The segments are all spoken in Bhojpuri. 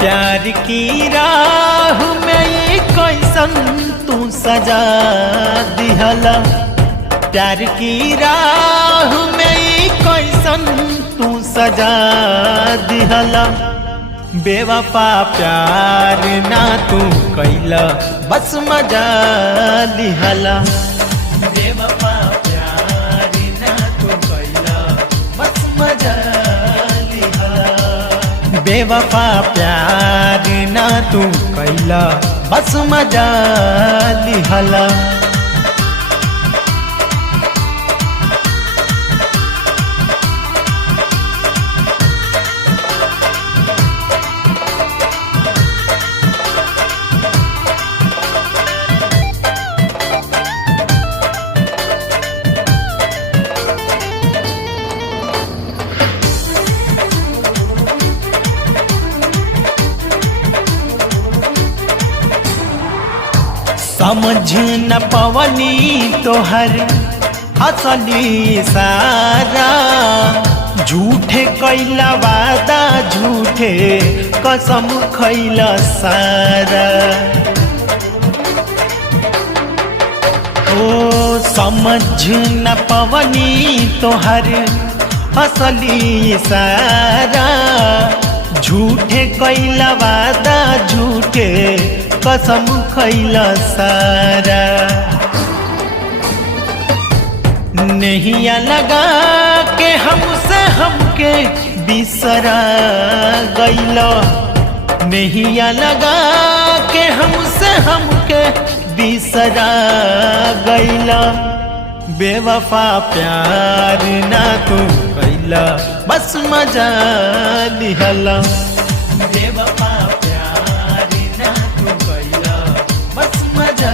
प्यार की राह में ये कैसन तू सजा दिहला। प्यार की राह में ये कैसन तू सजा दिहला। बेवफा प्यार ना तू कैला बस मजा लिहला। बेवफा प्यार ना तू कैला बस मजा लिहला। बेवफा प्यार ना तू कैला बस मजा लिहला। समझ न पवनी तोहर असली सारा। झूठे कैला वादा झूठे कसम खैला सारा। ओ समझ न पवनी तोहर असली सारा। झूठे कैला वादा झूठे कसम खैला सारा। नहिया लगा के हमसे हमके बिसरा गैला। नहिया लगा के हमसे हमके बिसरा गैला। बेवफा प्यार ना तू कैला बस मजा लिहला। बेवफा प्यार ना तू कैला बस मजा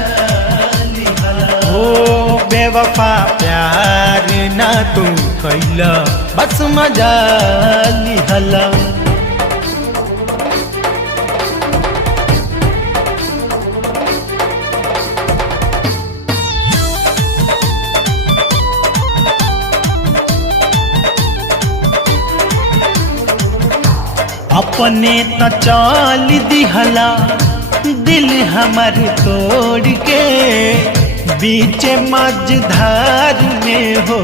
लिहला। ओ बेवफा प्यार ना तू कैला बस मजा लिहला। अपने तो चल दिहला दिल हमर तोड़ के। बीच मझधार में हो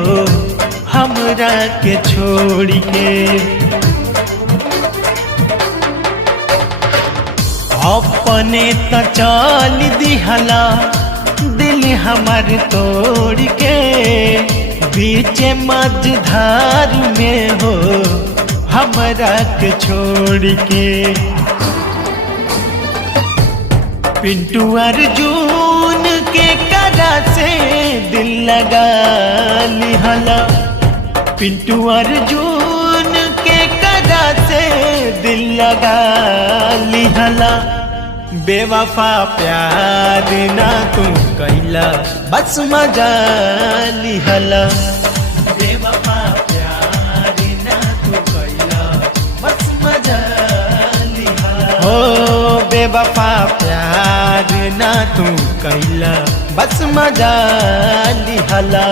हमरा के छोड़ के। अपने तो चल दिहला दिल हमर तोड़ के। बीच मझधार में हो हमरा के छोड़ के। पिंटू अर्जुन के करा से दिल लगा लिहला। पिंटू अर्जुन के करा से दिल लगा लिहला। बेवफा प्यार ना तू कैला बस मजा लिहला। बेवफा प्यार ना तू कैला बस मजा लिहला। ओ बेवफा प्यार ना तू कैला बस मजा लिहला।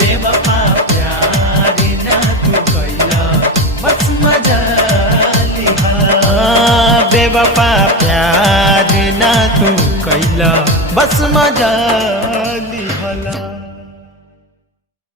बेवफा प्यार ना तू कैला बस मजा लिहला। बेवफा प्यार ना तू कैला बस मजा लिहला।